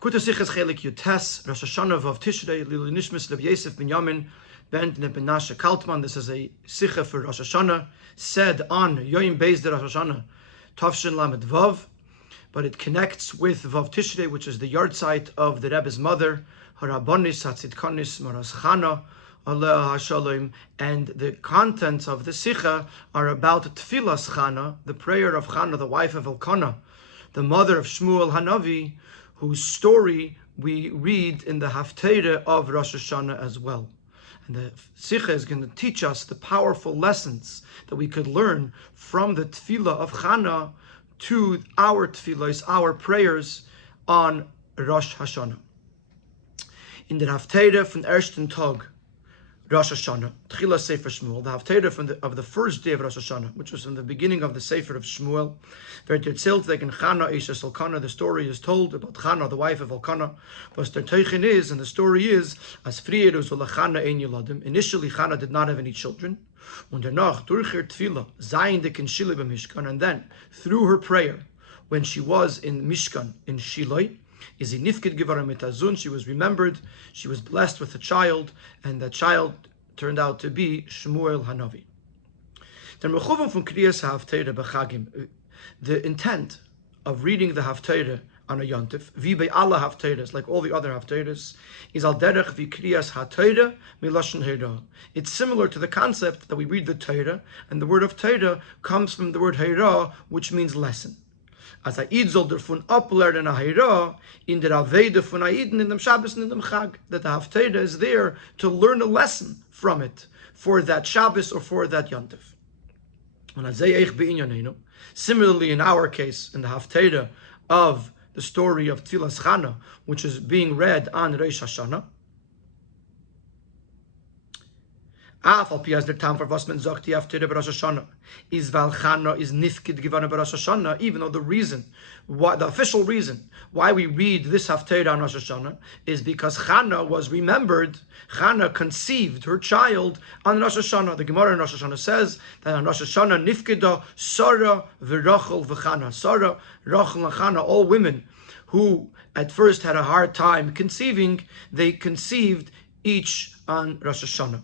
Kutasichas Chelek Yutes, Rosh Hashanah of Tishrei, Lili Nishmis Rabbi Yosef Ben Yamin, Ben Menashe Kaltman. This is a Sicha for Rosh Hashanah, said on Yoim Beis de Rosh Hashanah, Tavshin Lamed Vav, but it connects with Vav Tishrei, which is the yard site of the Rebbe's mother, Harabonis Hatzitkonis Maras Chana, Aleh HaShalom, and the contents of the Sicha are about Tfilas Chana, the prayer of Chana, the wife of Elkanah, the mother of Shmuel Hanavi, whose story we read in the Haftarah of Rosh Hashanah as well. And the Sicha is going to teach us the powerful lessons that we could learn from the Tefillah of Chana to our Tefillahs, our prayers on Rosh Hashanah. In the Haftarah from Ersten Tag, Rosh Hashanah, Tchila Sefer Shmuel, the Haftarah of the first day of Rosh Hashanah, which was in the beginning of the Sefer of Shmuel, the story is told about Chana, the wife of Elkanah. But the Teichen is, and the story is, as initially Chana did not have any children, and then through her prayer, when she was in Mishkan, in Shiloh, she was remembered, she was blessed with a child, and that child turned out to be Shmuel Hanavi. The intent of reading the Haftarah on a Yontif, Vibe Allah Haftarahs, like all the other Haftarahs, is al derech vikriyas haTorah milashon hera. It's similar to the concept that we read the Torah, and the word of Torah comes from the word hera, which means lesson. As a Eid soll davon ablernen a hera in der Aveda von Aiden in dem Shabbos and in dem Chag, that the Haftarah is there to learn a lesson from it for that Shabbos or for that Yontif. Similarly, in our case, in the Haftarah of the story of Tfilas Chana, which is being read on Rosh Hashanah, even though the reason, the official reason why we read this Haftarah on Rosh Hashanah is because Chana was remembered, Chana conceived her child on Rosh Hashanah. The Gemara in Rosh Hashanah says that on Rosh Hashanah, Nifkeda, Sarah, V'Rachel, V'Chana. Sarah, Rachel, and Chana, all women who at first had a hard time conceiving, they conceived each on Rosh Hashanah.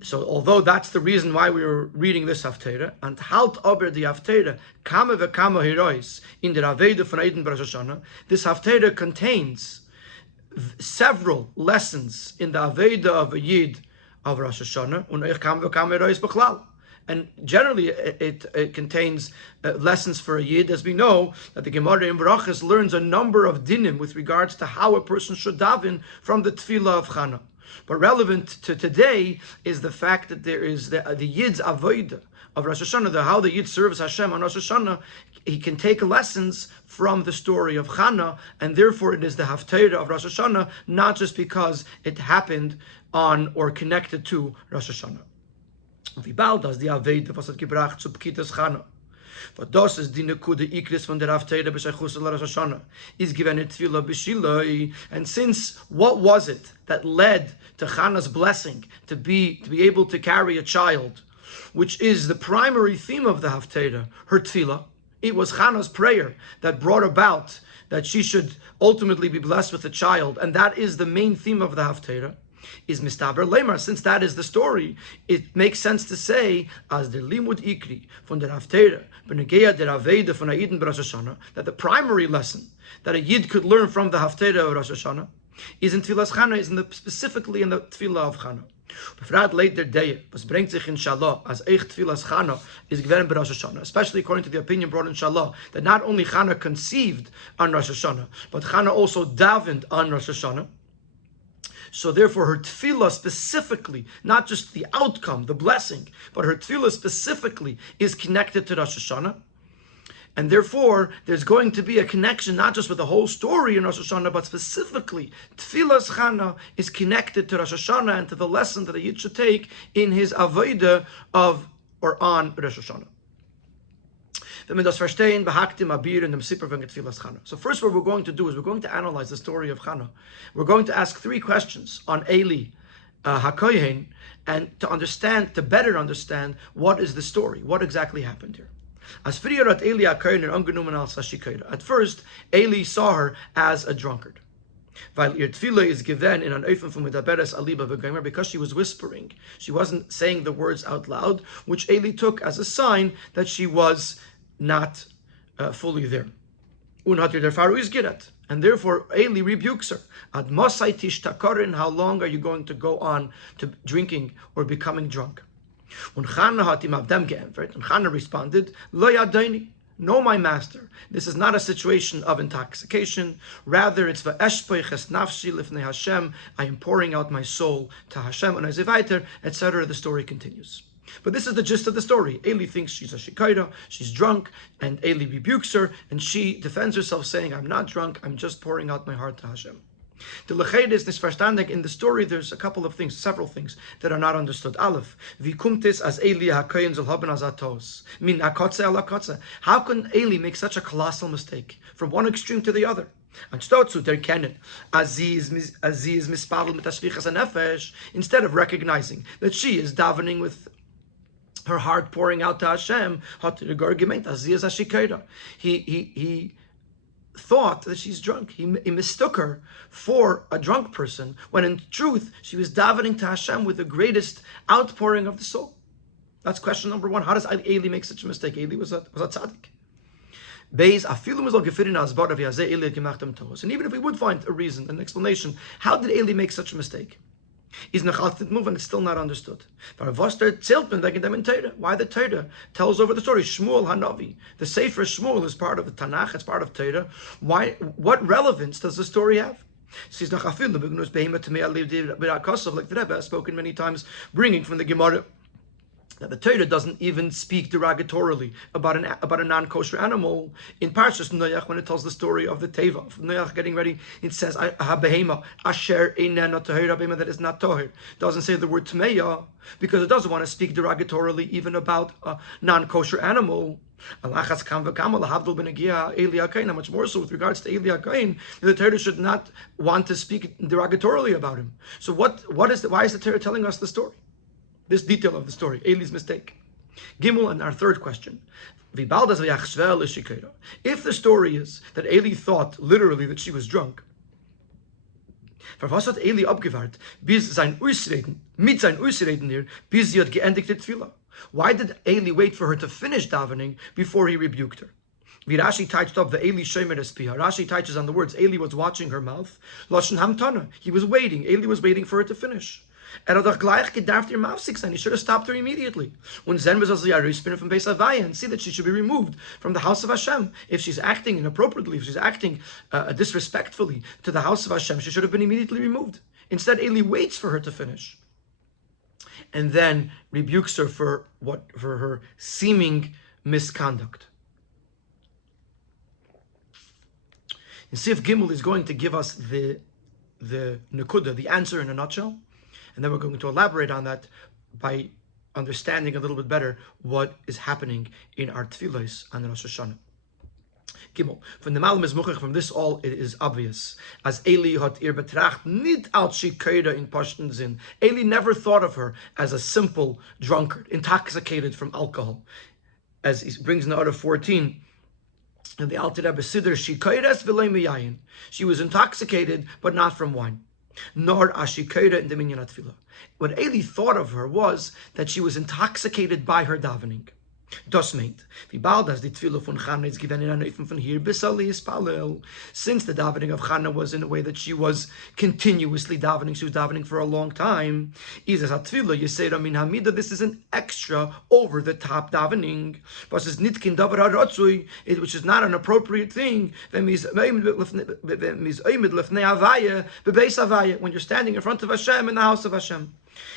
So, although that's the reason why we were reading this Haftarah, and halt over the Haftarah, kama v'kama herois in the Aveda von Eiden Rosh Hashanah, this Haftarah contains several lessons in the Aveda of a Yid of Rosh Hashanah, und kama v'kama herois b'chlal. And generally, it contains lessons for a Yid, as we know that the Gemara in Barachas learns a number of dinim with regards to how a person should daven from the Tefillah of Chana. But relevant to today is the fact that there is the Yid's avodah of Rosh Hashanah, how the Yid serves Hashem on Rosh Hashanah. He can take lessons from the story of Chana, and therefore it is the Haftarah of Rosh Hashanah, not just because it happened on or connected to Rosh Hashanah. Wie does the avodah was hat gebracht zu Pkitas Chana? But das ist die Nekude Ikris von der Haftarah b'Sheichus Rosh Hashanah is given it Tefillah b'Shiloh. And since what was it that led to Chana's blessing to be able to carry a child, which is the primary theme of the Haftarah, her Tefillah? It was Chana's prayer that brought about that she should ultimately be blessed with a child, and that is the main theme of the Haftarah. Is mistaber lemar. Since that is the story, it makes sense to say as the limud ikri from the Haftarah b'negeya der Aveda von Aiden Rosh Hashanah, that the primary lesson that a Yid could learn from the Haftarah of Rosh Hashanah is in Tfilas Chana, is specifically in the Tefillah of Chana. Befragt later day was bringt sich inshallah as echt Tfilas Chana is given by Rosh Hashanah, especially according to the opinion brought inshallah that not only Chana conceived on Rosh Hashanah, but Chana also davened on Rosh Hashanah. So therefore her tefillah specifically, not just the outcome, the blessing, but her tefillah specifically is connected to Rosh Hashanah. And therefore there's going to be a connection not just with the whole story in Rosh Hashanah, but specifically Tefillas Chana is connected to Rosh Hashanah and to the lesson that a Yid should take in his avodah of or on Rosh Hashanah. So first what we're going to do is we're going to analyze the story of Chana. We're going to ask 3 questions on Eli HaKohen, and to better understand what is the story, what exactly happened here. At first, Eli saw her as a drunkard. Weil ihr Tefillah is given in an ofen from Medaberes Aliba v'Gomer, because she was whispering. She wasn't saying the words out loud, which Eli took as a sign that she was not fully there. And therefore Eli rebukes her. Ad masai tishtakarin, how long are you going to go on to drinking or becoming drunk? And Chana responded, Lo yadaini. No, my master, this is not a situation of intoxication. Rather, it's va'eshpoiches nafshi lifnei Hashem. I am pouring out my soul to Hashem. And as weiter, etc. The story continues. But this is the gist of the story. Eli thinks she's a shikaira, she's drunk, and Eli rebukes her, and she defends herself, saying, I'm not drunk, I'm just pouring out my heart to Hashem. The lechaydes nisverstandig in the story, there's a couple of things, several things that are not understood. Aleph, wie kommt es as Eli hakoyin soll haben as atos? Min akotze ala kotze. How can Eli make such a colossal mistake from one extreme to the other? Instead of recognizing that she is davening with her heart pouring out to Hashem, he thought that she's drunk. He mistook her for a drunk person, when in truth she was davening to Hashem with the greatest outpouring of the soul. That's question number one. How does Eli make such a mistake? Eli was a tzaddik. And even if we would find a reason, an explanation, how did Eli make such a mistake? Is nachaltit move, and it's still not understood. Why the Torah tells over the story Shmuel Hanavi, the Sefer Shmuel is part of the Tanakh, it's part of Torah. Why? What relevance does the story have? Like the Rebbe has spoken many times, bringing from the Gemara that the Torah doesn't even speak derogatorily about a non-kosher animal. In Parshas Noach, when it tells the story of the Teva, of Noach getting ready, it says "Habehema asher einena tahir," behema that is not tahir. It doesn't say the word tmeya because it doesn't want to speak derogatorily even about a non-kosher animal. Much more so with regards to Eli HaKohen, the Torah should not want to speak derogatorily about him. So why is the Torah telling us the story? This detail of the story, Eli's mistake. Gimel, and our third question. If the story is that Eli thought literally that she was drunk, why did Eli wait for her to finish davening before he rebuked her? Rashi touched up the Eli Shomer Espia. Rashi touches on the words, Eli was watching her mouth. Lashon Hamtana. He was waiting. Eli was waiting for her to finish. He should have stopped her immediately. When Zen was from Beis Havaya, and see that she should be removed from the house of Hashem. If she's acting inappropriately, if she's acting disrespectfully to the house of Hashem, she should have been immediately removed. Instead, Eli waits for her to finish, and then rebukes her for her seeming misconduct. And see if Gimel is going to give us the nekuda, the answer in a nutshell. And then we're going to elaborate on that by understanding a little bit better what is happening in our tefillos on Rosh Hashanah. Gimel. From this all, it is obvious. As Eli hat ihr betracht nit als shikeira in pashten zin. Eli never thought of her as a simple drunkard, intoxicated from alcohol. As he brings in the order 14, and the Alter Rebbe Siddur, shikeiras v'lei miyayin. She was intoxicated, but not from wine. Nor ashikeira in the minyan atfilah. What Eli thought of her was that she was intoxicated by her davening. Das meint, wie bald as die Tefillah von Chana is given in an von hier bis Palel. Since the davening of Chana was in a way that she was continuously davening, she was davening for a long time. Is as a Tefillah Yisera min Hamida, this is an extra over the top davening. But it's nitkin davar haratzui, which is not an appropriate thing. When you're standing in front of Hashem in the house of Hashem.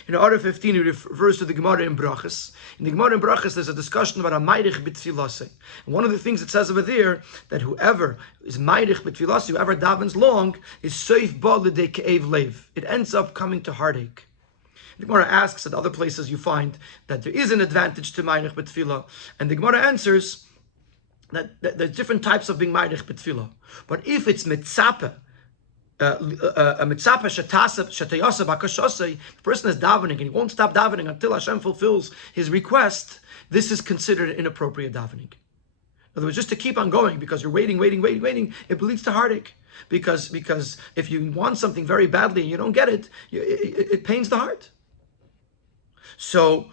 In Order 15, he refers to the Gemara in Brachas. In the Gemara in Brachas, there's a discussion about a Mairich b'tfilase. And one of the things it says over there, that whoever is Mairich b'tfilase, whoever davens long, is Seif ba l'dei ke'ev lev. It ends up coming to heartache. The Gemara asks at other places you find that there is an advantage to Mairich b'tfilah. And the Gemara answers that there's different types of being Mairich b'tfilah. But if it's mitzapeh, a mitzapah shetayasa bakashasei, the person is davening and he won't stop davening until Hashem fulfills his request, this is considered inappropriate davening. In other words, just to keep on going because you're waiting, it leads to heartache. Because if you want something very badly and you don't get it, it pains the heart. So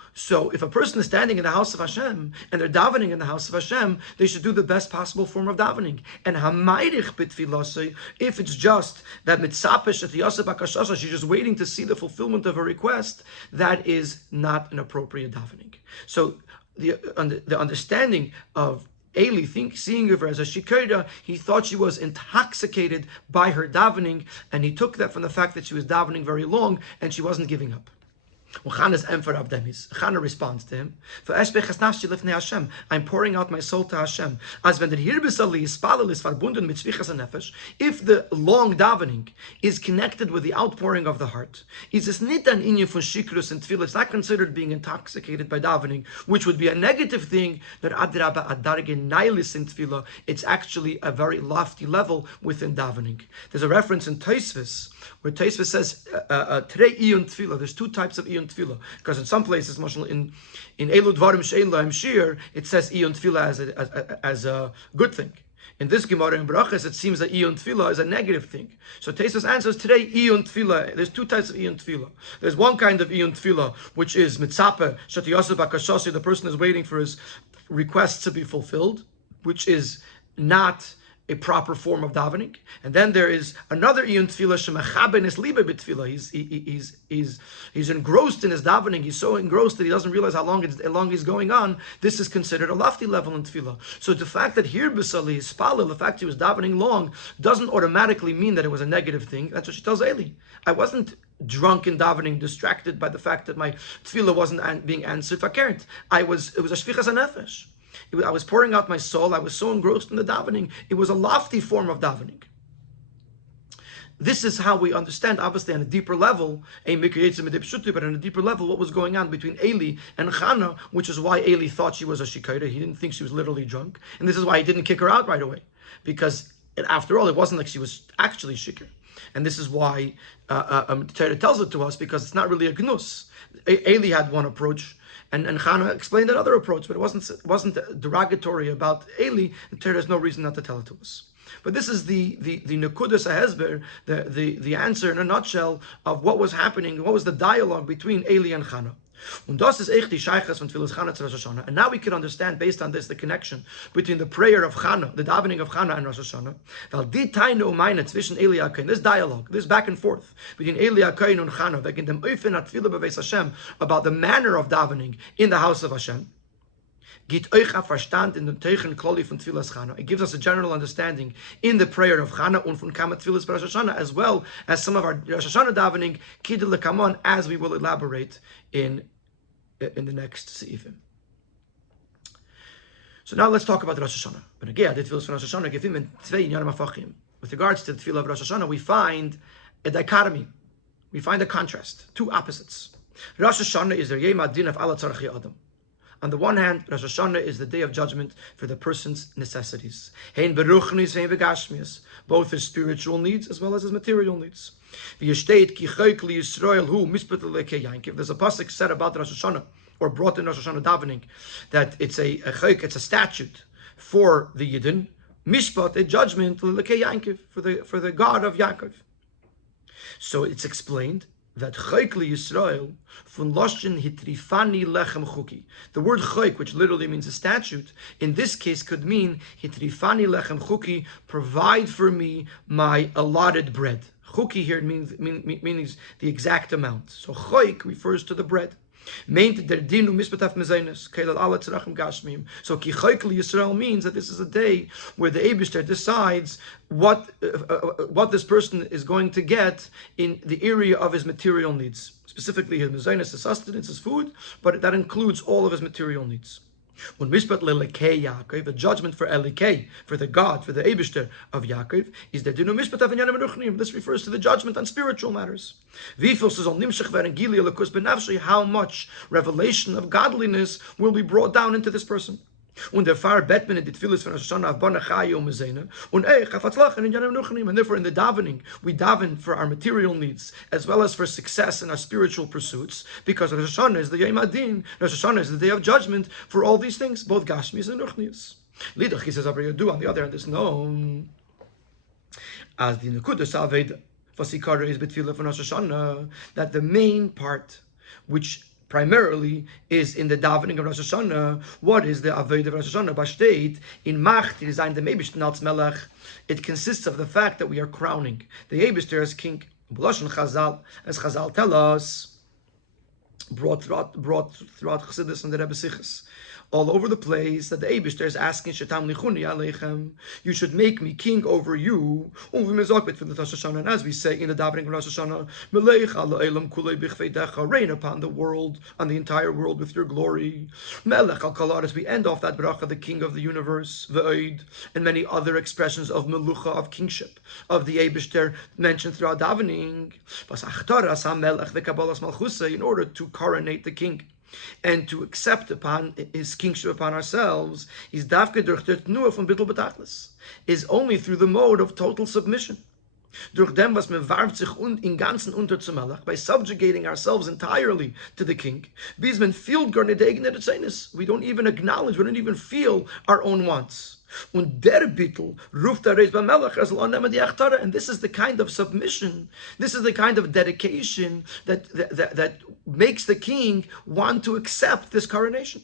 if a person is standing in the house of Hashem and they're davening in the house of Hashem, they should do the best possible form of davening. And hamayrich b'tfilasei, if it's just that mitzapesh at yaseh bakashasha, she's just waiting to see the fulfillment of her request, that is not an appropriate davening. So the understanding of Eli seeing her as a shikera, he thought she was intoxicated by her davening, and he took that from the fact that she was davening very long and she wasn't giving up. Chana responds to him, I'm pouring out my soul to Hashem. If the long davening is connected with the outpouring of the heart, it's not considered being intoxicated by davening, which would be a negative thing. It's actually a very lofty level within davening. There's a reference in Tosfos where Tosfos says, there's two types of iyun tefillah, because in some places, in Elu Dvarim She'ein Lahem Shir, it says iyun tefillah as a good thing. In this Gemara in Brachas, it seems that iyun tefillah is a negative thing. So Tosfos answers today, iyun tefillah. There's two types of iyun tefillah. There's one kind of iyun tefillah, which is mitzape shatiyasa bakashasi. The person is waiting for his requests to be fulfilled, which is not a proper form of davening. And then there is another iyun tefillah shemechaben es libe b'tefillah. He's engrossed in his davening. He's so engrossed that he doesn't realize how long he's going on. This is considered a lofty level in tefillah. So the fact that here b'sali is spalil, the fact he was davening long, doesn't automatically mean that it was a negative thing. That's what she tells Eli. I wasn't drunk in davening, distracted by the fact that my tefillah wasn't being answered. It was a shvichas hanefesh. I was pouring out my soul. I was so engrossed in the davening. It was a lofty form of davening. This is how we understand, obviously, on a deeper level, but on a deeper level, what was going on between Eli and Chana, which is why Eli thought she was a shikayra. He didn't think she was literally drunk. And this is why he didn't kick her out right away. Because, after all, it wasn't like she was actually shikar. And this is why Torah tells it to us, because it's not really a gnus. Eli had one approach, and Chana explained another approach, but it wasn't derogatory about Eli. There is no reason not to tell it to us. But this is the nekudas hahesber, the answer in a nutshell of what was happening, what was the dialogue between Eli and Chana. And now we can understand, based on this, the connection between the prayer of Chana, the davening of Chana and Rosh Hashanah. This dialogue, this back and forth between Eli HaKohen and Chana, about the manner of davening in the house of Hashem. It gives us a general understanding in the prayer of Chana and from Kamat Tfilas Rosh Hashanah, as well as some of our Rosh Hashanah davening, Kidul Lekamon, as we will elaborate in the next seifim. So now let's talk about Rosh Hashanah. But again, the Tfilas Rosh Hashanah give him in Tvei Inyanim Afachim. With regards to the Tfilah of Rosh Hashanah, we find a dichotomy. We find a contrast, two opposites. Rosh Hashanah is the Yom Adin of Ala Tzarchi Adam. On the one hand, Rosh Hashanah is the day of judgment for the person's necessities. Both his spiritual needs as well as his material needs. There's a pasuk said about Rosh Hashanah, or brought in Rosh Hashanah davening, that it's a statute for the Yidden, mishpat, a judgment, for the God of Yaakov. So it's explained that Chayk li Yisrael fun loshin hitrifani lechem chuki. The word chayk, which literally means a statute, in this case could mean hitrifani lechem chuki, provide for me my allotted bread. Chuki here means the exact amount. So chayk refers to the bread. So ki chayk li Yisrael means that this is a day where the Eibishter decides what this person is going to get in the area of his material needs, specifically his mezainis, his sustenance, his food, but that includes all of his material needs. When Mishpat Lelekei Yaakov, a judgment for Elikei, for the God, for the Eibishter of Yaakov, is the Dinu Mishpat of Inyanim Ruchnim. This refers to the judgment on spiritual matters. How much revelation of godliness will be brought down into this person. And therefore in the davening, we daven for our material needs as well as for success in our spiritual pursuits, because Rosh Hashanah is the Yom Adin. Rosh Hashanah is the day of judgment for all these things, both Gashmis and Ruchnius. Lidach, he says, on the other hand, is known as the Nekudas Aveda, Vasikara is Betfila for Rosh Hashanah, that the main part, which primarily is in the davening of Rosh Hashanah. What is the Aveda of Rosh Hashanah? Bashtet, in Macht, it is in the Mebishten als Melech. It consists of the fact that we are crowning the Eibishter as king. B'lashon Chazal, as Chazal tell us, brought throughout Chassidus and the Rebbe Sichos, all over the place, that the Eibishter is asking, Shetam lichuni aleichem, you should make me king over you. And as we say in the davening of Rosh Hashanah, Melech ala elam kulei bichveidecha, reign upon the world, on the entire world with your glory. Melech al kalar, as we end off that bracha, the king of the universe, Ve'od, and many other expressions of melucha, of kingship, of the Eibishter mentioned throughout davening. In order to coronate the king and to accept upon his kingship upon ourselves, is dafke durch der Tnuah von Bittul Betachlis, is only through the mode of total submission. Durch dem, was man warft sich in ganzen unter zum Melech, by subjugating ourselves entirely to the king, bis man fehlt gar nicht eigene Zeines. We don't even acknowledge, we don't even feel our own wants. Und der Bittul ruft reis beim Melech as lo nema di achtara, and this is the kind of submission, this is the kind of dedication that makes the king want to accept this coronation.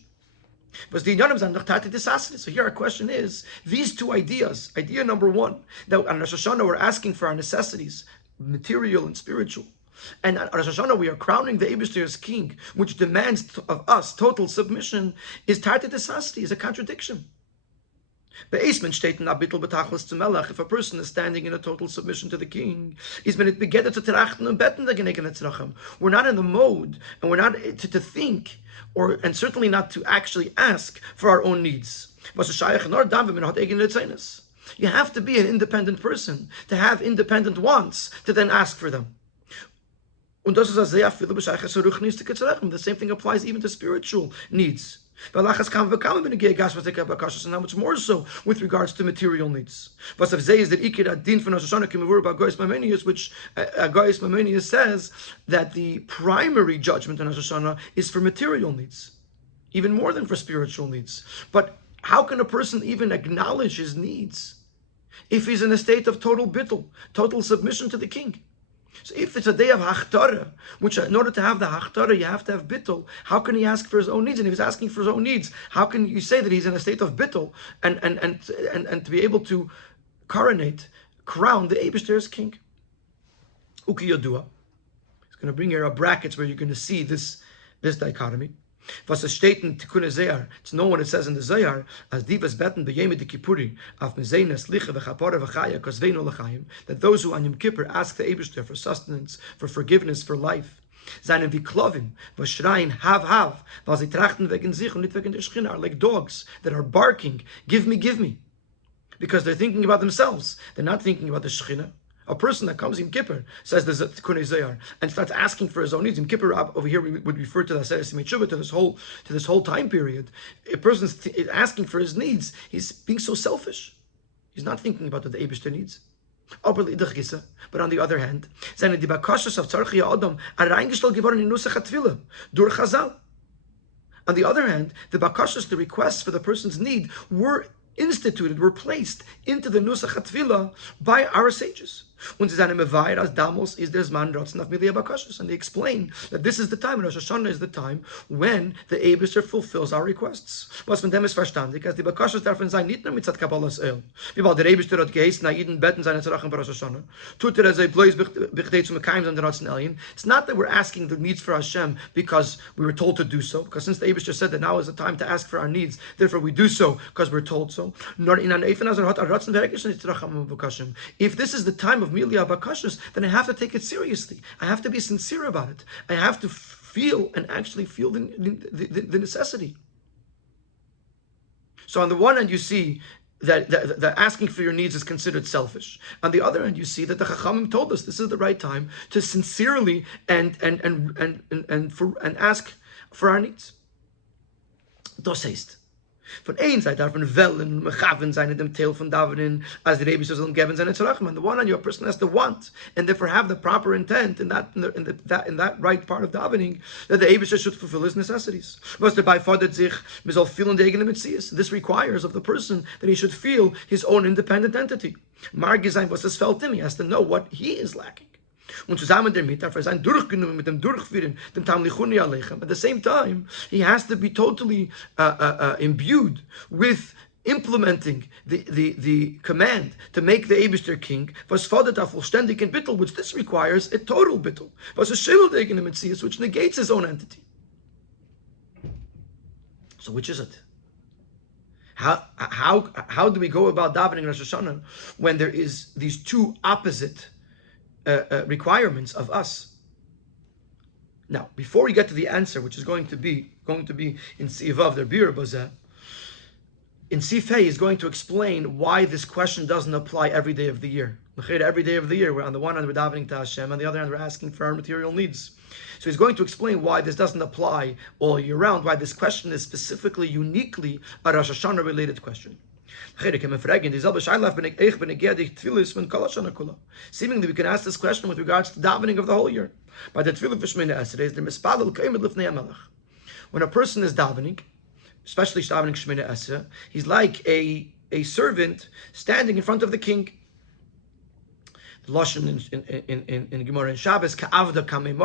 So here our question is, these two ideas, idea number one, that on Rosh Hashanah we're asking for our necessities, material and spiritual, and on Rosh Hashanah we are crowning the Eibishter as king, which demands of us total submission, is Tartet Esasti, is a contradiction. If a person is standing in a total submission to the king, we're not in the mode, and we're not to think, and certainly not to actually ask for our own needs. You have to be an independent person to have independent wants, to then ask for them. The same thing applies even to spiritual needs. And how much more so with regards to material needs. Which Agais Mamenius says that the primary judgment in Rosh Hashanah is for material needs, even more than for spiritual needs. But how can a person even acknowledge his needs if he's in a state of total bittul, total submission to the king? So if it's a day of hachtara, which in order to have the hachtara you have to have bittul, how can he ask for his own needs? And if he's asking for his own needs, how can you say that he's in a state of bittul and to be able to crown the Eibishter as king? Uki Yodua. He's going to bring here brackets where you're going to see this dichotomy. It's known what it says in the Zohar as divas beten b'yemid kipuri af mezeinas licha v'chapara v'chaya kosveinu l'chaim, that those who on Yom Kippur ask the Eibishter for sustenance, for forgiveness, for life, seinen wie klovim v'shrein hav weil sie trachten wegen sich und nicht wegen der Shechina, are like dogs that are barking, give me, because they're thinking about themselves, they're not thinking about the Shechina. A person that comes in Kippur, says the Tikkunei Zohar, and starts asking for his own needs. In Kippur, over here, we would refer to the Aseret Simei to this whole time period. A person's asking for his needs, he's being so selfish. He's not thinking about what the Eibishter needs. But on the other hand, seine die Bakashas of Tzarchi Adam are reingestellt geworden in Nusach HaTfilah durch Chazal. On the other hand, the Bakashas, the requests for the person's need, were placed into the Nusach HaTfilah by our sages. And they explain that this is the time, Rosh Hashanah is the time when the Eibishter fulfills our requests. Was von dem ist verstandig, als die Bakashas davon sein, nicht nur mit Zat Kabbalas El. Wie bald der Eibishter hat geheißen, na jeden Betten seine Zerachen bei Rosh Hashanah. Tut er sei bloß bichdei zum Mekayim an der Ratzen Elien. It's not that we're asking the needs for Hashem because we were told to do so, because since the Eibishter said that now is the time to ask for our needs, therefore we do so because we're told so. Nor in an Eifen Azar hat Ratzen Verrekish nicht Zeracham Bakashim. If this is the time of Milia Bakashas, then I have to take it seriously. I have to be sincere about it. I have to feel and actually feel the necessity. So on the one hand, you see that asking for your needs is considered selfish. On the other hand, you see that the Chachamim told us this is the right time to sincerely and ask for our needs. Das heißt, Von ein Seite darf man wellen, mechaven sein in dem Teil von Davening, as the Rebbe sollen geben seine Tzarachim. On the one hand, your person has to want, and therefore have the proper intent in that right part of Davening, that the Rebbe should fulfill his necessities. Was dabei fordert sich, man soll fühlen die eigene Metzies. This requires of the person that he should feel his own independent entity. Margi sein, was es fällt him, he has to know what he is lacking. Und zusammen damit darf sein durchgenommen mit dem Durchführen, dem Tamlichuni Aleichem. At the same time, he has to be totally imbued with implementing the command to make the Eibishter king, was fordert auf vollständig in Bittel, which this requires a total Bittel, was a Shildig in the Metzias, which negates his own entity. So which is it? How do we go about davening Rosh Hashanah when there is these two opposite requirements of us? Now, before we get to the answer, which is going to be in Sivav, the Bir Bazeh, in Sifei is going to explain why this question doesn't apply every day of the year. Every day of the year, we're on the one hand we're davening to Hashem, on the other hand we're asking for our material needs. So he's going to explain why this doesn't apply all year round, why this question is specifically, uniquely a Rosh Hashanah related question. Seemingly we can ask this question with regards to davening of the whole year. By the tefillah for Shemini Esrei, when a person is davening, especially davening Shemini Esrei, he's like a servant standing in front of the king. The Lashon in Gemara and Shabbos, ka'avda kamei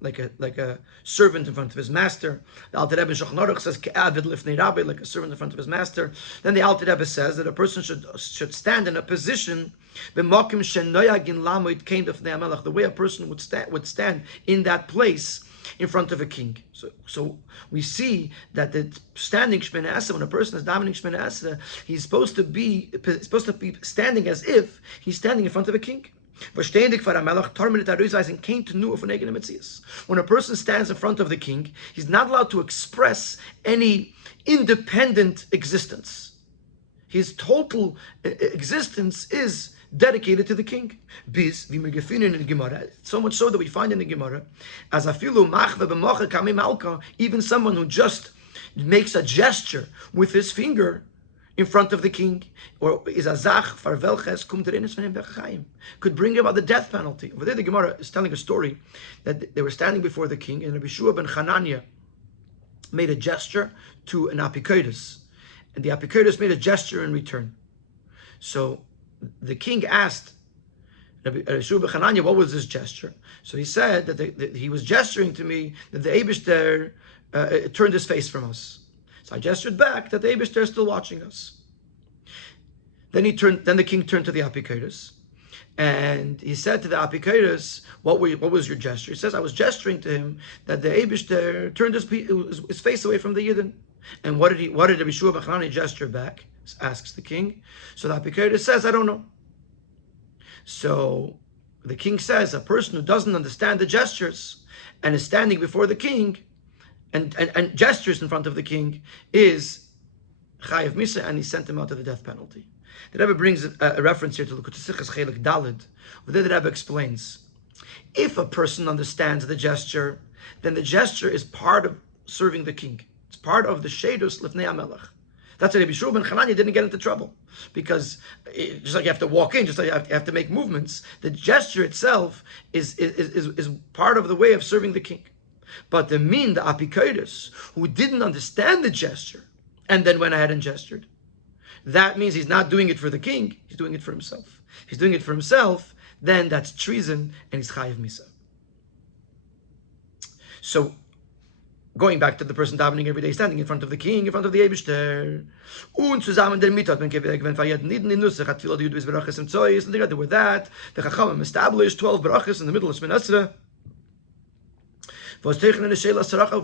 like a servant in front of his master. The Alter Rebbe in Shulchan Aruch says ka'avid lifnei Rabbi, like a servant in front of his master. Then the Alter Rebbe says that a person should stand in a position the way a person would stand in that place in front of a king. So we see that the standing Shemini Esrei, when a person is davening Shemini Esrei, he's supposed to be standing as if he's standing in front of a king. When a person stands in front of the king, he's not allowed to express any independent existence. His total existence is dedicated to the king. So much so that we find in the Gemara, as even someone who just makes a gesture with his finger in front of the king, or is a zach farvelches could bring about the death penalty. Over there, the Gemara is telling a story that they were standing before the king, and Rabbi Shua ben Hanania made a gesture to an apikodos, and the apikodos made a gesture in return. So the king asked Rabbi Shua ben Hanania, what was this gesture? So he said that he was gesturing to me that the Eibishter turned his face from us. So I gestured back that the Eibishter is still watching us. Then the king turned to the apikodos, and he said to the apikodos, what was your gesture? He says, I was gesturing to him that the Eibishter turned his face away from the Yidden. And what did Rabbi Shua ben Hanania gesture back? Asks the king. So the apikodos says, I don't know. So the king says, a person who doesn't understand the gestures and is standing before the king and gestures in front of the king is chayav misa, and he sent him out to the death penalty. The Rebbe brings a reference here to Chelek Daled, where the Rebbe explains, if a person understands the gesture, then the gesture is part of serving the king. It's part of the shedus lifnei hamelech. That's why Rabbi Shua ben Hanania didn't get into trouble, because just like you have to walk in, just like you have to make movements, the gesture itself is part of the way of serving the king. But the apikodos, who didn't understand the gesture and then went ahead and gestured, that means he's not doing it for the king, he's doing it for himself. If he's doing it for himself, then that's treason and he's chayav misa. So, going back to the person davening every day, standing in front of the king, in front of the Eibishter, und zusammen der Mittag, wenn feiert niden in Nussach, hat viel Jud bis Berachas and Zoyis, and together with that, the Chachamim established 12 Berachas in the middle of Shemini Esrei,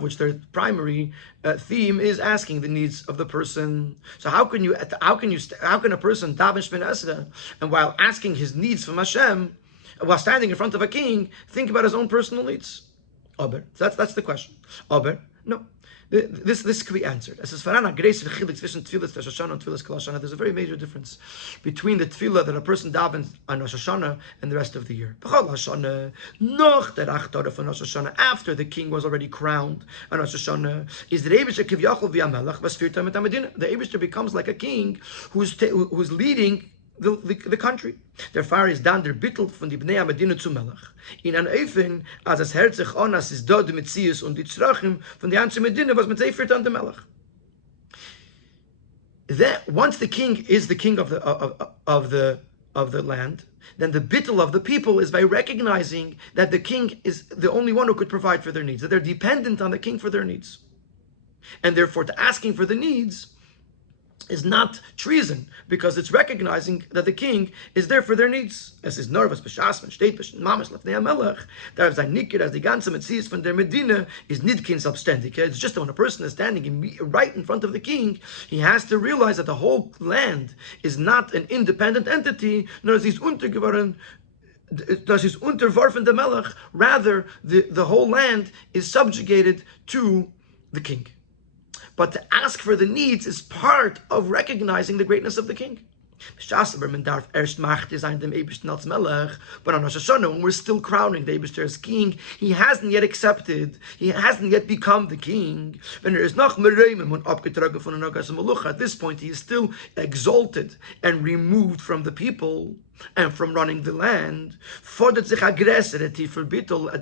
which their primary theme is asking the needs of the person. So how can a person daven Shemini Esrei and while asking his needs from Hashem, while standing in front of a king, think about his own personal needs? Aber, so that's the question. Aber, no. This could be answered. As Farana Grace zwischen Tfilas Rosh Hashanah and Tfilas Kol Hashana, there's a very major difference between the tefillah that a person davens on Rosh Hashanah and the rest of the year. B'chol Hashana, noch der Achtara von Rosh Hashanah, after the king was already crowned on Rosh Hashanah, is the Eibishter Kivyachol v'Amelach v'Sfirta mit Hamedina. The Eibishter becomes like a king who's leading the country. Der Fahrer ist dann der Bittel von die Bnei Medina zu Melech. In an Eifen, als das Herz sich onas ist dort mit Zius und die Tzrachim von der ganzen Medina, was mit Seifert an der Melech. Once the king is the king of the land, then the bittul of the people is by recognizing that the king is the only one who could provide for their needs, that they're dependent on the king for their needs. And therefore, to asking for the needs is not treason, because it's recognizing that the king is there for their needs. Es ist nervous, beschasmen, steht, mamash lefnei hamelech. There is ein nikir as the ganze Metzias von der Medina is nicht kein selbstständig. It's just that when a person is standing right in front of the king, he has to realize that the whole land is not an independent entity, nor is he's untergeworfen, das ist unterworfen der Melech. Rather, the whole land is subjugated to the king. But to ask for the needs is part of recognizing the greatness of the king. But on Rosh Hashanah, when we're still crowning the Eibishter as king, he hasn't yet accepted, he hasn't yet become the king. At this point, he is still exalted and removed from the people and from running the land. At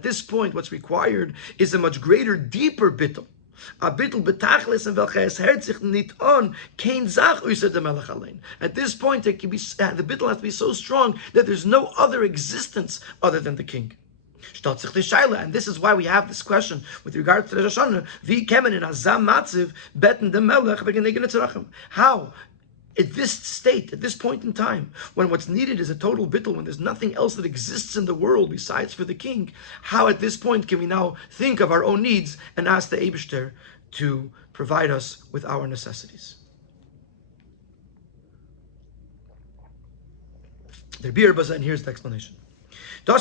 this point, what's required is a much greater, deeper bittul. A bittul betachlis and velches hert sich nit on kein zach user the melech allein. At this point, the bittul has to be so strong that there's no other existence other than the king. And this is why we have this question with regard to the Rosh Hashanah. Wie kemen in azam matziv beten the melech v'genegen tzarachim? How? At this state, at this point in time, when what's needed is a total bittul, when there's nothing else that exists in the world besides for the king, how at this point can we now think of our own needs and ask the Eibishter to provide us with our necessities? The Rabbi, and here's the explanation. The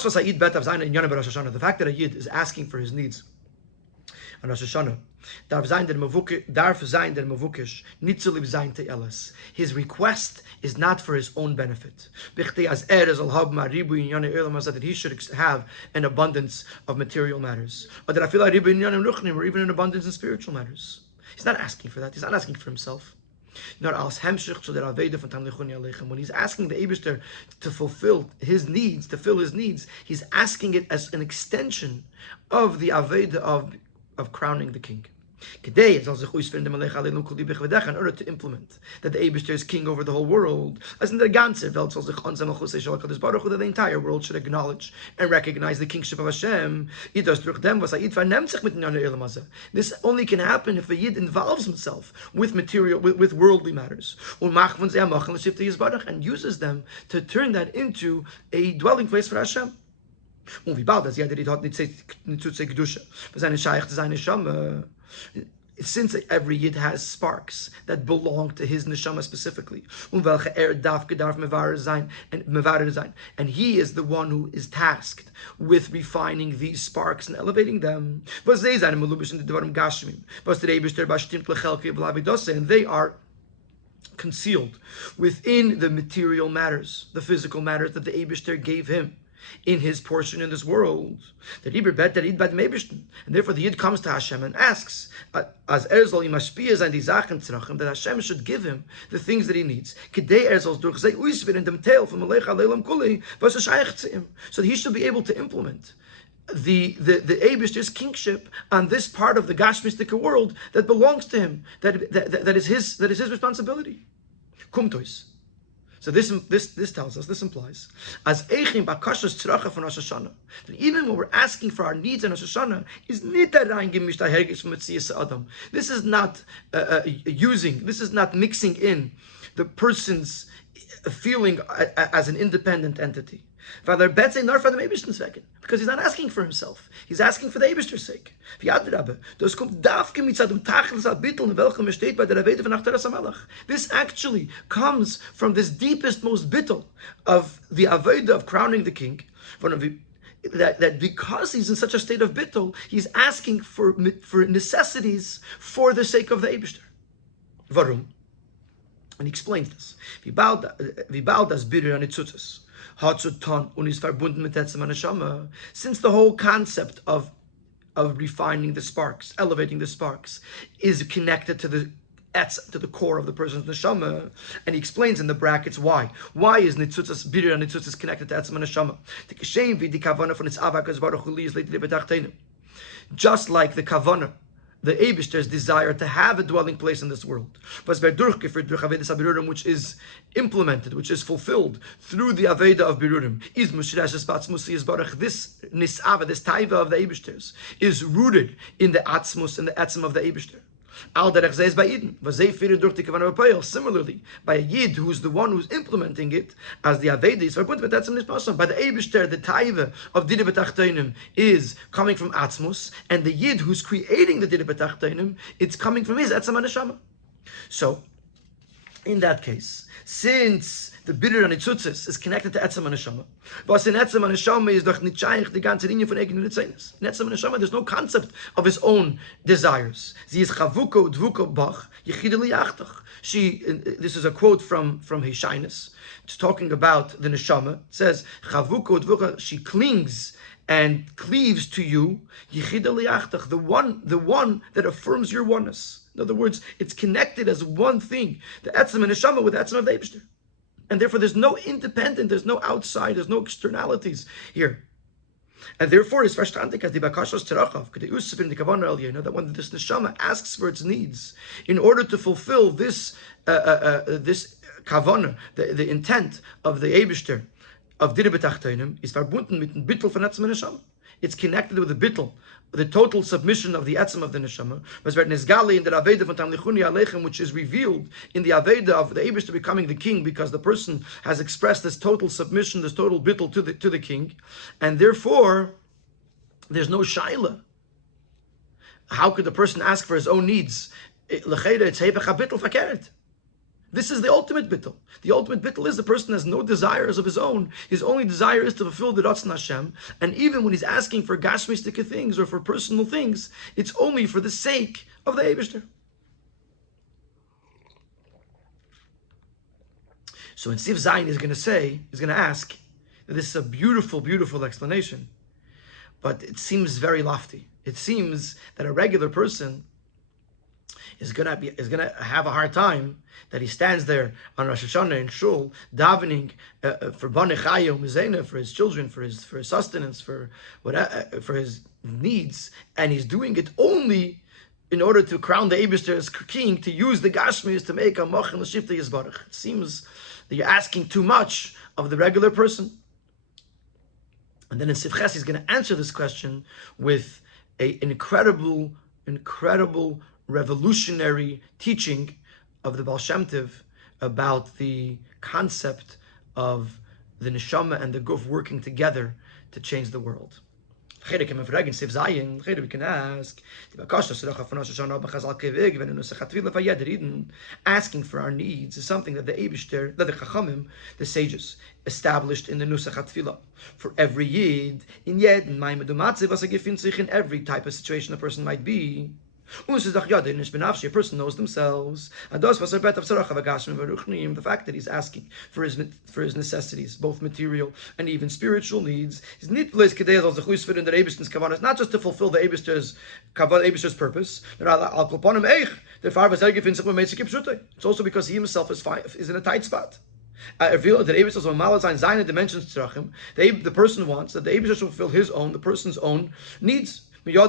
fact that a Yid is asking for his needs on Rosh Hashanah his request is not for his own benefit. That he should have an abundance of material matters, or even an abundance in spiritual matters. He's not asking for that. He's not asking for himself. When he's asking the Eibishter to fulfill his needs, he's asking it as an extension of the Aveda of crowning the king. In order to implement that the Eibishter is king over the whole world, as in the ganze Welt that the entire world should acknowledge and recognize the kingship of Hashem. This only can happen if a Yid involves himself with material, with worldly matters, and uses them to turn that into a dwelling place for Hashem. Since every Yid has sparks that belong to his neshama specifically, and he is the one who is tasked with refining these sparks and elevating them, and they are concealed within the material matters, the physical matters that the Eibishter gave him in his portion in this world. And therefore the Yid comes to Hashem and asks that Hashem should give him the things that he needs, so that he should be able to implement the Eibishter's kingship on this part of the Gashmistic world that belongs to him, that is his responsibility. Kumtois. So this tells us, this implies, as Eichim Bakashas Tzracha from Rosh Hashanah, that even when we're asking for our needs in Rosh Hashanah, is Adam. This is not this is not mixing in the person's feeling as an independent entity. Because he's not asking for himself. He's asking for the Eibishter's sake. This actually comes from this deepest, most bittul of the Aveda of crowning the king. that because he's in such a state of bittul, he's asking for necessities for the sake of the Eibishter. Varum. And he explains this. Wie bald das Birur HaNitzutzes hat zu tun und ist verbunden mit Etzem HaNeshama, since the whole concept of refining the sparks, elevating the sparks, is connected to the core of the person's neshama, and he explains in the brackets why. Why is Nitzutzes Birur HaNitzutzes connected to Etzem HaNeshama? Just like the kavanah, the Eibishter's desire to have a dwelling place in this world, which is implemented, which is fulfilled through the Aveda of Birurim. This this taiva of the Eibishter's, is rooted in the Atzmus and the Etzem of the Eibishter. Similarly, by a Yid who's the one who's implementing it, as the Aveda is by the Eibishter, the taiva of Dide B'Tachtenim is coming from Atzmus, and the Yid who's creating the Dide B'Tachtenim, it's coming from his Etzem HaNeshama. So, in that case, since the Birur HaNitzutzes is connected to Etzem HaNeshama, was in Etzem HaNeshama is doch nicht shaykh die ganze Linie von eigenen Nitzenes. In Etzem HaNeshama, there's no concept of his own desires. Sie is chavuko dvuko bach yechide liyachtach. This is a quote from Hashana. It's talking about the Neshama. It says, chavuko dvuko, she clings and cleaves to you, yechide liyachtach, the one that affirms your oneness. In other words, it's connected as one thing, the Etzem and Neshama with Etzem of the Eibishter. And therefore there's no independent, there's no outside, there's no externalities here. And therefore it's verstandig as the bakashos terachav, that when this Neshama asks for its needs, in order to fulfill this kavanah, the intent of the Eibishter, of Dide B'Tachtenim, is verbunden mit dem Bittul von Etzem Neshama. It's connected with the Bittul, the total submission of the Etzem of the Neshama, in the Aveda von Tamlichuni Aleichem, which is revealed in the Aveda of the Eibishter becoming the king, because the person has expressed this total submission, this total Bittul to the king, and therefore there's no shaila. How could the person ask for his own needs? This is the ultimate bittul. The ultimate bittul is the person has no desires of his own. His only desire is to fulfill the Ratzon Hashem. And even when he's asking for gashmistika things or for personal things, it's only for the sake of the Eibishter. So in Siv Zayin he's going to ask, that this is a beautiful, beautiful explanation, but it seems very lofty. It seems that a regular person is going to have a hard time, that he stands there on Rosh Hashanah in Shul, davening for Banei Chayim Mizena, for his children, for his sustenance, for his needs, and he's doing it only in order to crown the Eibishter as king, to use the Gashmis to make a Moch and L'Shifta Yisbarach. It seems that you're asking too much of the regular person. And then in Sivches he's going to answer this question with an incredible revolutionary teaching of the Baal Shem Tov about the concept of the neshama and the guf working together to change the world. We can ask, asking for our needs is something that the Eibishter, that the Chachamim, the sages, established in the Nusach HaTfilah. For every Yid, in every type of situation a person might be. A person knows themselves. The fact that he's asking for his necessities, both material and even spiritual needs, is not just to fulfill the Eibishter's purpose. It's also because he himself is in a tight spot. The person wants that the Eibishter should fulfill the person's own needs. From the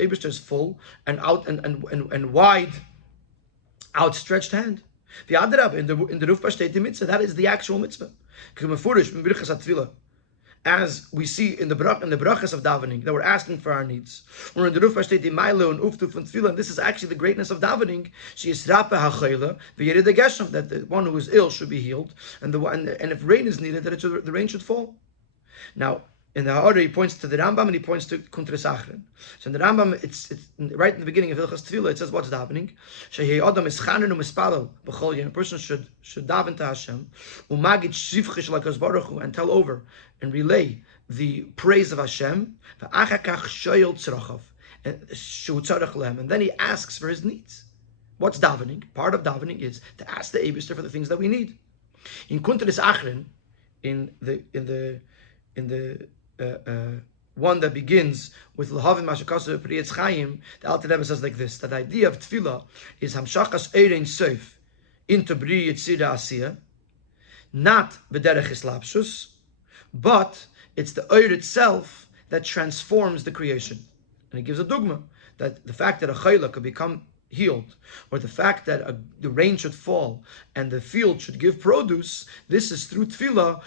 Eibishter's full and out and wide outstretched hand. In the Rufba steht die Mitzvah. That is the actual mitzvah. As we see in the brachas of davening, that we're asking for our needs. Or in the Rufba steht die Meile and Uftuf and Tefillah, and this is actually the greatness of davening. She is rape hachayla v'yered geshem, that the one who is ill should be healed, and if rain is needed, that the rain should fall. Now, in the Ha'ara, he points to the Rambam and he points to Kuntras Achron. So in the Rambam, it's right in the beginning of Hilchas Tefillah, it says what's davening. Shehei Adam ischanu u'mispalel b'chol yom. A person should daven to Hashem, umagid shivcha shel HaKadosh Baruch Hu, and tell over and relay the praise of Hashem, and then he asks for his needs. What's davening? Part of davening is to ask the Eibishter for the things that we need. In Kuntelis Achrin, in the one that begins with L'havim Mashakasu Priyetz Chaim, the Alter Rebbe says like this: that the idea of tefillah is Hamshachas Eirein Seif into Bri Yitzira Asiyah, not B'derech Islapshus, but it's the Eir itself that transforms the creation. And he gives a dogma that the fact that a chayla could become healed, or the fact that the rain should fall and the field should give produce, this is through tefillah,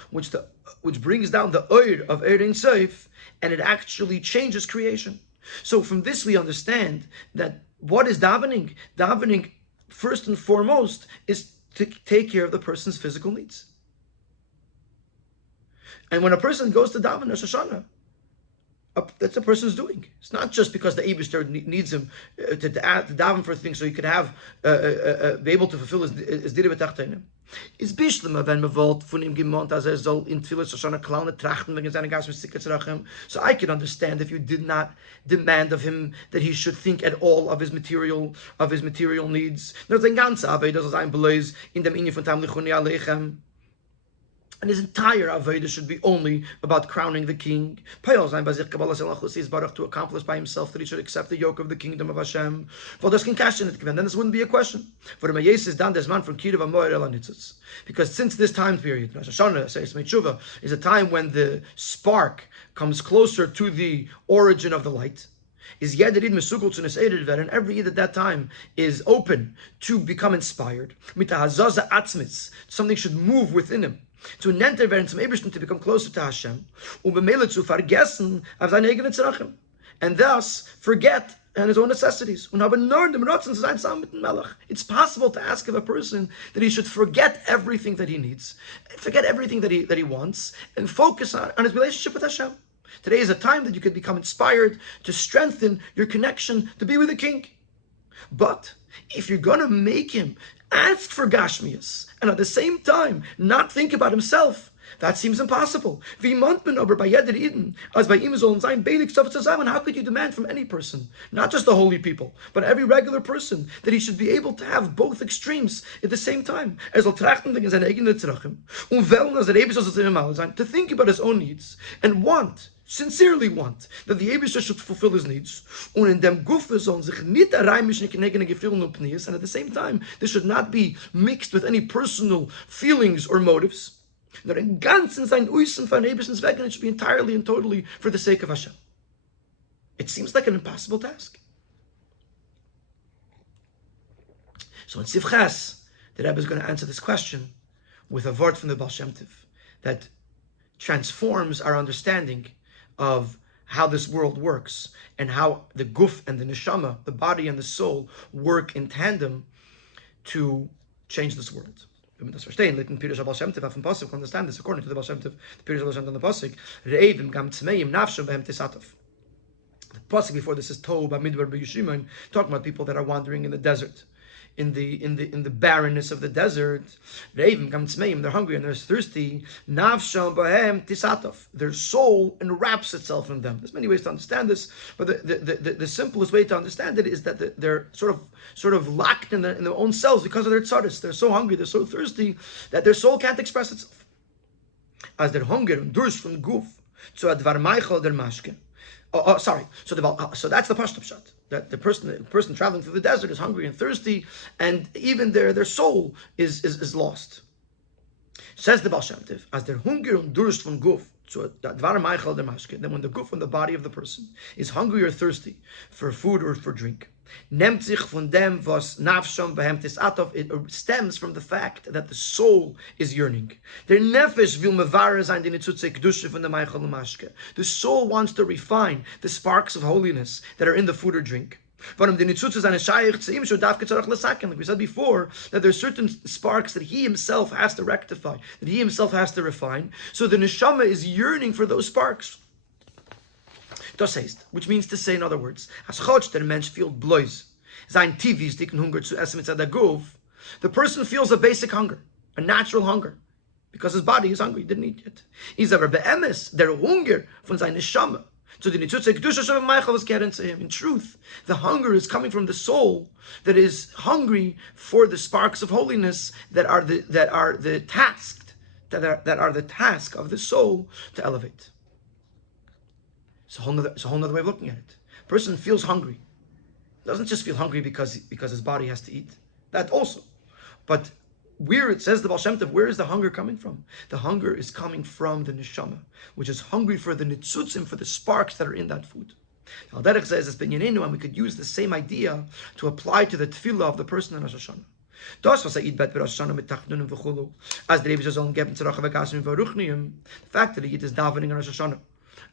which brings down the oir of Erein Seif, and it actually changes creation. So from this we understand that what is davening? Davening, first and foremost, is to take care of the person's physical needs. And when a person goes to daven Rosh Hashanah, that's a person's doing. It's not just because the Eibishter needs him to daven for things so he could have be able to fulfill his Dira B'Tachtenim. It's Bishlema wenn man wollt von ihm gemont, als soll in Tfilah Shoshana Klaune trachten wegen seiner Gas mit Siketz Rachem. So I could understand if you did not demand of him that he should think at all of his material needs. There's ein ganzer Aved, das ist ein Beleis in dem Inje von Tam Lichuni Aleichem. And his entire Aveda should be only about crowning the king. To accomplish by himself that he should accept the yoke of the kingdom of Hashem. Then this wouldn't be a question. Because since this time period, Rosh Hashanah is a time when the spark comes closer to the origin of the light. Is Yederid Mesugul to Neseder, and every Yid at that time is open to become inspired. Something should move within him. To nenter werden zum Eibishten, to become closer to Hashem, zu vergessen auf seine eigenen Tzrachim, and thus forget his own necessities. It's possible to ask of a person that he should forget everything that he needs, forget everything that he wants, and focus on his relationship with Hashem. Today is a time that you could become inspired to strengthen your connection to be with the King. But if you're going to make him ask for Gashmias and at the same time not think about himself, that seems impossible. How could you demand from any person, not just the holy people, but every regular person, that he should be able to have both extremes at the same time? To think about his own needs and sincerely want that the Eibishter should fulfill his needs. And at the same time, this should not be mixed with any personal feelings or motives. It should be entirely and totally for the sake of Hashem. It seems like an impossible task. So in Sivchas, the Rebbe is going to answer this question with a word from the Baal Shem Tov that transforms our understanding of how this world works and how the guf and the neshama, the body and the soul, work in tandem to change this world. Wenn wir das verstehen, litten Pirush Baal Shem Tov auf dem Pasuk, understand this according to the Baal Shem Tov, the Pirush Baal Shem Tov on the Pasuk, Re'evim gam tzmeim nafshem behem tisatov. The Pasuk before this is Tohu b'midbar b'yishimon, talking about people that are wandering in the desert, in the barrenness of the desert. Re'evim gam tzmeim, they're hungry and they're thirsty. Nafshem behem tisatov, their soul enwraps itself in them. There's many ways to understand this, but the simplest way to understand it is that they're sort of locked in their own selves because of their tzaddis. They're so hungry, they're so thirsty that their soul can't express itself. As their hunger and durst from guf, so advar meichel der mashke. So that's the pashtup shot. That the person traveling through the desert is hungry and thirsty, and even their soul is lost. Says the Baal Shem Tov, as their hunger and durst from guf, so advar meichel der mashke. Then when the guf and the body of the person is hungry or thirsty for food or for drink, it stems from the fact that the soul is yearning. The soul wants to refine the sparks of holiness that are in the food or drink. Like we said before, that there are certain sparks that he himself has to rectify, that he himself has to refine. So the neshama is yearning for those sparks. Das heißt, which means to say, in other words, as Chotch der Mensch feels blois, sein tiefes dicken Hunger zu essen mit der Guf, the person feels a basic hunger, a natural hunger. because his body is hungry, he didn't eat yet. Is aber beemes, der Hunger von seiner Neshama. So the Nitzutze Kedusha Shem Meichel was getting to him. In truth, the hunger is coming from the soul that is hungry for the sparks of holiness that are the task of the soul to elevate. It's a whole nother way of looking at it. A person feels hungry. Doesn't just feel hungry because his body has to eat. That also. But where it says the Baal Shem Tov, where is the hunger coming from? The hunger is coming from the neshama, which is hungry for the nitzutzim, for the sparks that are in that food. Al Derech says it's binyanenu, and we could use the same idea to apply to the tefillah of the person in Rosh Hashanah. Das was Eid bet Rosh Hashanah mit Tachnun and v'chulu, as the Rebbe sollen geben tzarach v'kasim v'ruchniim. The fact that the Yid is davening in Rosh Hashanah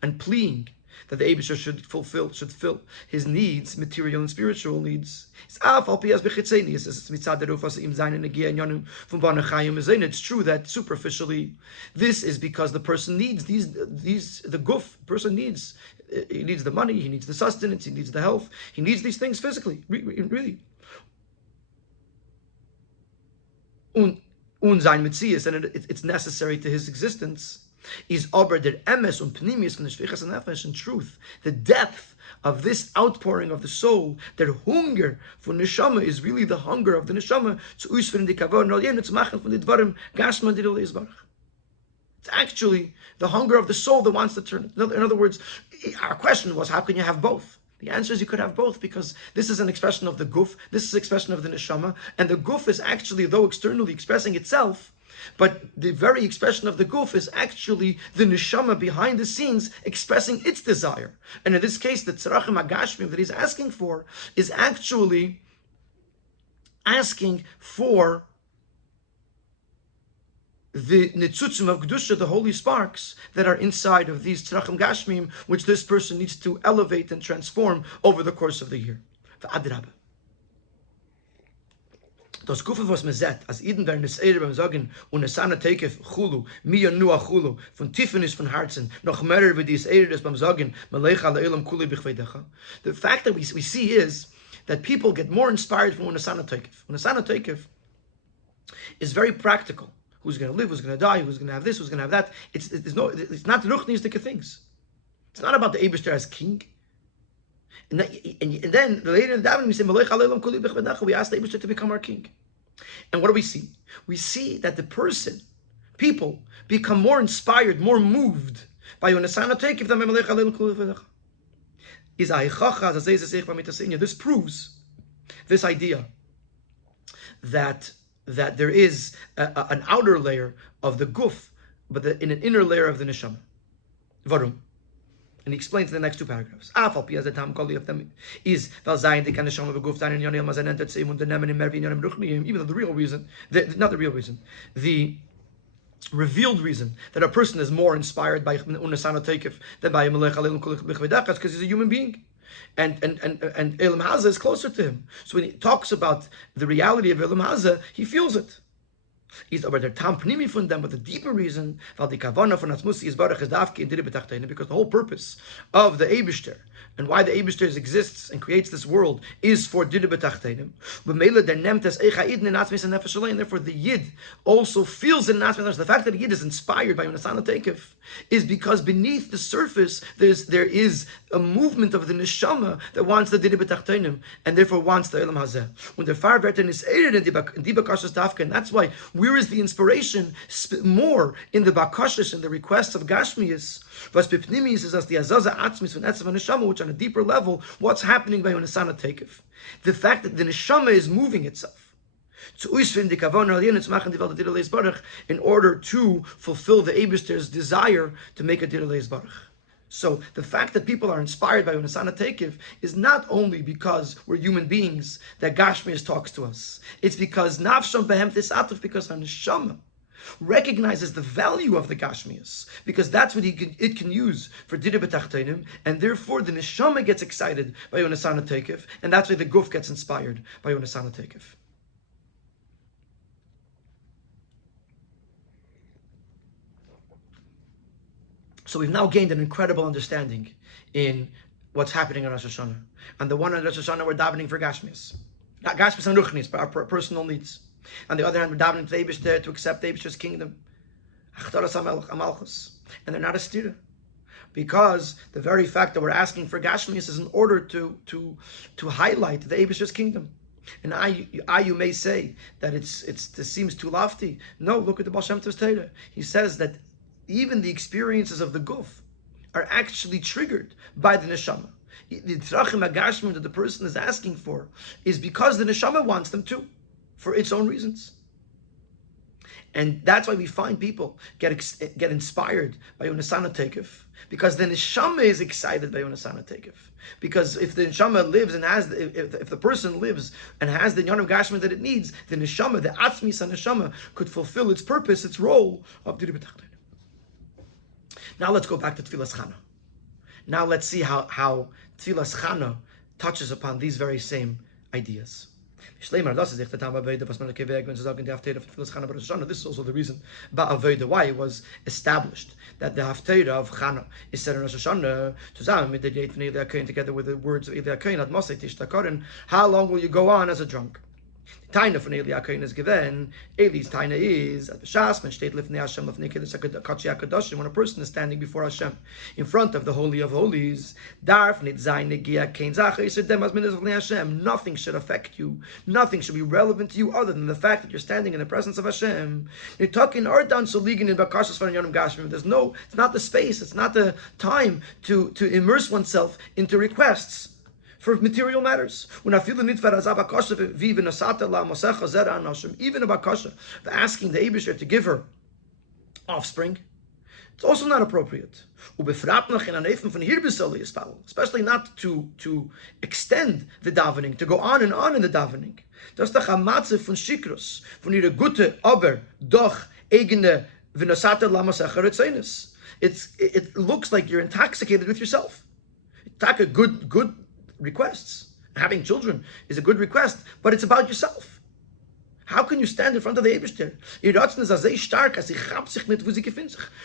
and pleading that the Eibusher should fill his needs, material and spiritual needs. It's true that superficially, this is because the person needs the guf. Person needs, he needs the money, he needs the sustenance, he needs the health, he needs these things physically, really. And it's necessary to his existence. Is aber der emes und pnimius von der shvichas nefesh. In truth, the depth of this outpouring of the soul, der Hunger von neshama, is really the hunger of the neshama zu ausführen die kavod und jenes machen von den dvarim gashma dirul yisbarach. It's actually the hunger of the soul that wants to turn it. In other words, our question was, how can you have both? The answer is you could have both, because this is an expression of the guf, this is an expression of the neshama, and the guf is actually, though externally expressing itself, but the very expression of the guf is actually the neshama behind the scenes expressing its desire. And in this case, the tzarachim agashmim that he's asking for is actually asking for the nitzutzim of Kedusha, the holy sparks that are inside of these tzarachim gashmim, which this person needs to elevate and transform over the course of the year. Das Gufe, was man sagt, als Iden werden es beim Sagen, und es Sana Tekef Chulu, Mia Nua Chulu, von Tiefenis von Herzen, noch mehr wie dies des beim Sagen, Malecha Le'elam Kuli Bichveidecha. The fact that we see is that people get more inspired from Unasana Tekef. Unasana Tekef is very practical. Who's going to live, who's going to die, who's going to have this, who's going to have that. It's not ruchnistic things. It's not about the Eibishter as king. And then later in the davening we say, we ask the Eibishter to become our king. And what do we see? We see that the people become more inspired, more moved by Unasana Tekef than Melech Aleilum Kuli B'Necha. This proves this idea that there is an outer layer of the guf, but in an inner layer of the neshama. Varum. And he explains in the next two paragraphs. Even though the real reason, not the real reason, the revealed reason that a person is more inspired by Unasana Tekef than by Melech Aleilum Kuli B'Necha is because he's a human being. And Elam Haza is closer to him. So when he talks about the reality of Elam Haza, he feels it. He's over there tam pnimi from them, but the deeper reason, because the whole purpose of the Eibishter and why the Eibishter exists and creates this world is for dira b'tachtenim. And therefore the Yid also feels it in Atzmis. The fact that the Yid is inspired by Unasana Tekef is because beneath the surface there is a movement of the neshama that wants the dira b'tachtenim and therefore wants the Elam Hazeh. When the far verten is aided in the bakashas dafka, and that's why where is the inspiration more in the bakashas and the requests of Gashmias? Was bipnimis is as the azaza atzmis von etzav neshama, which on a deeper level, what's happening by Unasana Tekef? The fact that the neshama is moving itself in order to fulfill the Eibishter's desire to make a Direi Baruch. So the fact that people are inspired by Unasana Tekef is not only because we're human beings that Gashmias talks to us. It's because Nafsham Behem Tisatuf, because our neshama recognizes the value of the Gashmias, because that's what it can use for Dira B'Tachtenim, and therefore the neshama gets excited by Unasana Tekef, and that's why the guf gets inspired by Unasana Tekef. So we've now gained an incredible understanding in what's happening on Rosh Hashanah. And the one on Rosh Hashanah, we're davening for Gashmias. Not Gashmias and Ruchnis, but our personal needs. On the other hand, we're davening to the Eibishter to accept the Eibishter's kingdom. And they're not a stira. Because the very fact that we're asking for Gashmius is in order to highlight the Eibishter's kingdom. And you may say that this seems too lofty. No, look at the Baal Shem Tov's Torah. He says that even the experiences of the guf are actually triggered by the neshama. The tzrachim hagashmim that the person is asking for is because the neshama wants them to, for its own reasons. And that's why we find people get inspired by Unasana Tekef, because the neshama is excited by Unasana Tekef. Because if the neshama lives and has, if the person lives and has the Yon of Gashma that it needs, the neshama, the Atzmis neshama, could fulfill its purpose, its role of Diri B'Tachton. Now let's go back to Tfilas Chana. Now let's see how Tfilas Chana touches upon these very same ideas. This is also the reason why it was established that the Haftarah of Chana is said in Rosh Hashanah together with the words of Eli HaKohen. How long will you go on as a drunk? The Taina von Eli HaKohen is given. Eli's Taina is at the Shas when steht lifnei Hashem lifnei Kachi HaKadoshim, when a person is standing before Hashem in front of the Holy of Holies. Darf nit zayin negia kein zacher yisodem as minas lifnei Hashem. Nothing should affect you. Nothing should be relevant to you other than the fact that you're standing in the presence of Hashem. Nitakin or down so liegen in bakashas von Yonim Gashmim. It's not the space. It's not the time to immerse oneself into requests for material matters. Even a bakasha, asking the Eibishter to give her offspring, it's also not appropriate. Especially not to extend the davening, to go on in the davening. Das ist doch a Matze von Shikrus, von ihrer gute, aber doch eigene v'nasata lamasecha retzenis. It looks like you're intoxicated with yourself. Take a good requests. Having children is a good request, but it's about yourself. How can you stand in front of the Eibishter?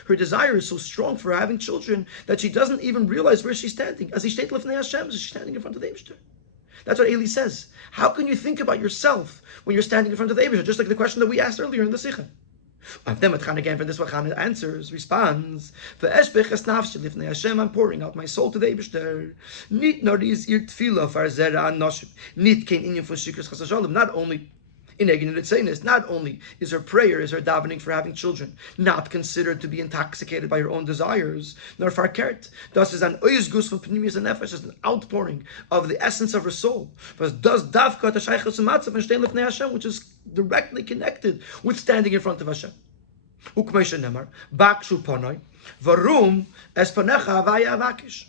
Her desire is so strong for having children that she doesn't even realize where she's standing. As she's standing in front of the Eibishter. That's what Eli says. How can you think about yourself when you're standing in front of the Eibishter? Just like the question that we asked earlier in the Sikha. Then what Chana again for this, what Chana answers, responds, I'm pouring out my soul to the Eibishter. Not only not only is her prayer, is her davening for having children not considered to be intoxicated by her own desires, nor farkert. Thus is an oizgus from pnimius and nefesh, is an outpouring of the essence of her soul. But does davka tashaychus umatzav and shtein lefnei Hashem, which is directly connected with standing in front of Hashem. Ukmeisha nemar bakshu panoi varum es panecha avaya avakish.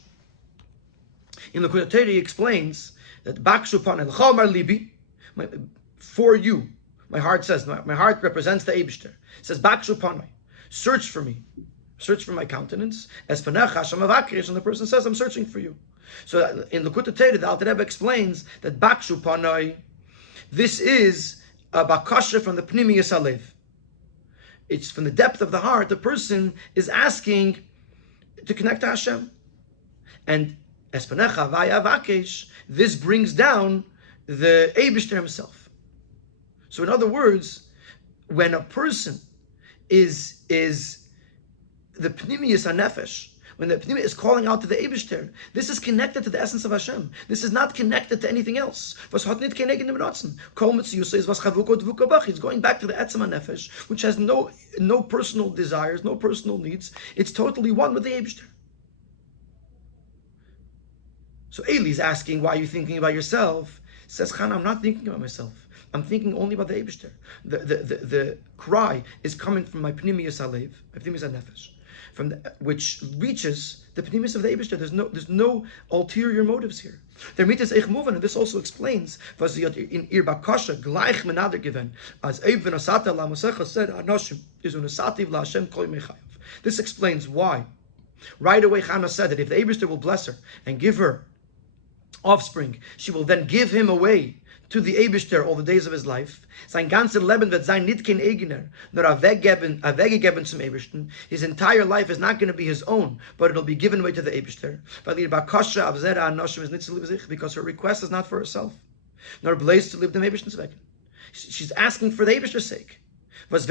In the Gourarie he explains that bakshu panoi l'chomar libi. For you, my heart says, my heart represents the Eibishter. It says, Bakshu panai, search for me, search for my countenance. As panach Hashem avakish, and the person says, I'm searching for you. So in the Gourarie, the Alter Rebbe explains that Bakshu panai, this is a bakasha from the Pnimiyus Halev. It's from the depth of the heart. The person is asking to connect to Hashem. And as panach avaya avakish, this brings down the Eibishter himself. So in other words, when a person is the pnimius hanefesh, when the pnimius is calling out to the Eibishter, this is connected to the essence of Hashem. This is not connected to anything else. It's going back to the etzem hanefesh, which has no personal desires, no personal needs. It's totally one with the Eibishter. So Eli's asking, why are you thinking about yourself? Says Chana, I'm not thinking about myself. I'm thinking only about the Eibishter. The cry is coming from my pnimius halev, my pnimius hanefesh, which reaches the pnimius of the Eibishter. There's no ulterior motives here. There mitas eich muvan, and this also explains was in ir bakasha gleich menader given as eib v'nasata la mosecha said anoshim is unasativ la Hashem kol mechayev. This explains why. Right away, Chana said that if the Eibishter will bless her and give her offspring, she will then give him away to the Eibishter all the days of his life. Sein ganzes Leben wird sein nicht kein eigener, nur weggegeben zum Eibishter. His entire life is not going to be his own, but it'll be given away to the Eibishter. Because her request is not for herself, nor blaze to live the Eibishter's weg. She's asking for the Eibishter's sake. was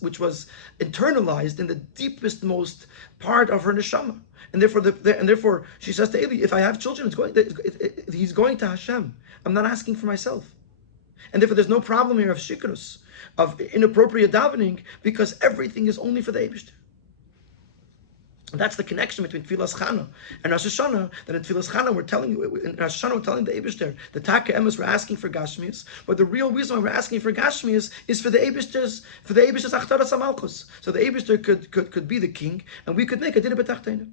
which was internalized in the deepest, most part of her neshama, and therefore she says to Eli, if I have children, he's going to Hashem. I'm not asking for myself, and therefore there's no problem here of shikrus, of inappropriate davening, because everything is only for the Eibishter. That's the connection between Tfilas Chana and Rosh Hashanah. That in Tfilas Chana we're telling the Eibishter, the Taka Emes, we're asking for Gashmias, but the real reason why we're asking for Gashmias is for the Eibishter's Achtaras HaMalchus. So the Eibishter could be the king, and we could make a Dina B'Tachteina.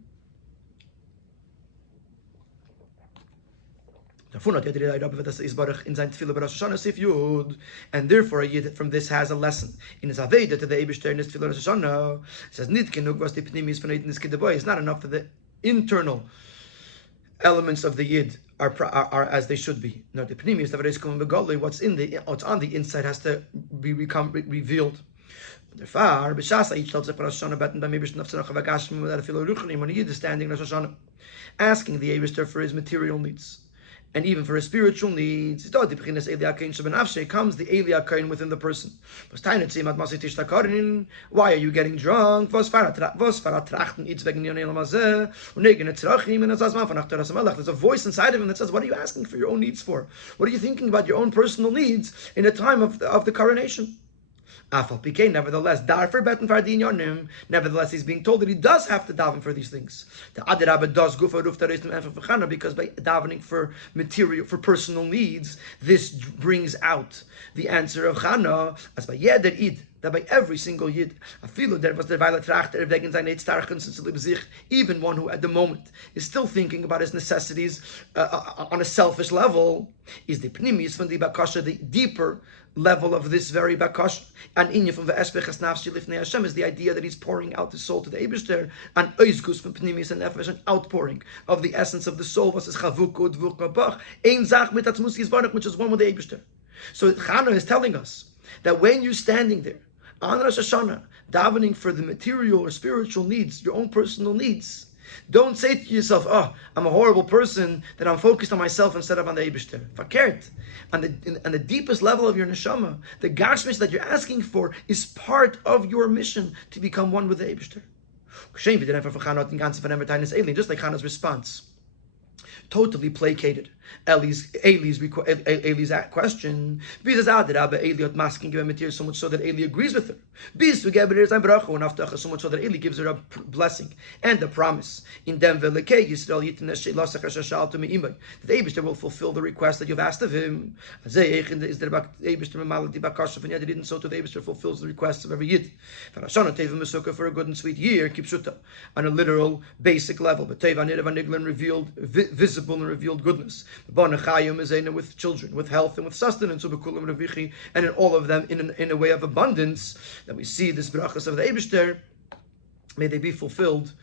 And therefore a Yid from this has a lesson in his Aveda to the Eibishter in his Tefillah Rosh Hashanah. It says it's not enough that the internal elements of the Yid are as they should be. No, the Pnimis, what's on the inside has to become revealed. Therefore, when a Yid is standing Rosh Hashanah, asking the Eibishter for his material needs, and even for his spiritual needs, comes the Eli HaKain within the person. Why are you getting drunk? There's a voice inside of him that says, what are you asking for your own needs for? What are you thinking about your own personal needs in a time of the coronation? Nevertheless, he's being told that he does have to daven for these things. Because by davening for material, for personal needs, this brings out the answer of Chana, as by jeder Id, that by every single Yid, even one who at the moment is still thinking about his necessities on a selfish level, is the pnimis from the bakasha, the deeper level of this very bakasha. And inya from the espeches nafshi lifnei Hashem is the idea that he's pouring out his soul to the Eibishter, and oizgus from pnimis and nefesh, an outpouring of the essence of the soul, was is chavuku dvuk kapach ein zach mit atzmus yizbarach, which is one with the Eibishter. So Chana is telling us that when you're standing there on Rosh Hashanah, davening for the material or spiritual needs, your own personal needs, don't say to yourself, oh, I'm a horrible person, that I'm focused on myself instead of on the Eibishter. Fakert. On the deepest level of your neshama, the gashmish that you're asking for is part of your mission to become one with the Eibishter. Just like Chana's response totally placated Eli's question. Masking so much so that Eli agrees with her. So much so that Eli gives her a blessing and a promise. In them that the Eibishter will fulfill the request that you've asked of him. And yet he didn't, so to the Eibishter fulfills the requests of every Yid. For a good and sweet year, on a literal, basic level, but revealed, visible and revealed goodness. With children, with health, and with sustenance, and in all of them in a way of abundance, that we see this brachas of the Eibishter, may they be fulfilled.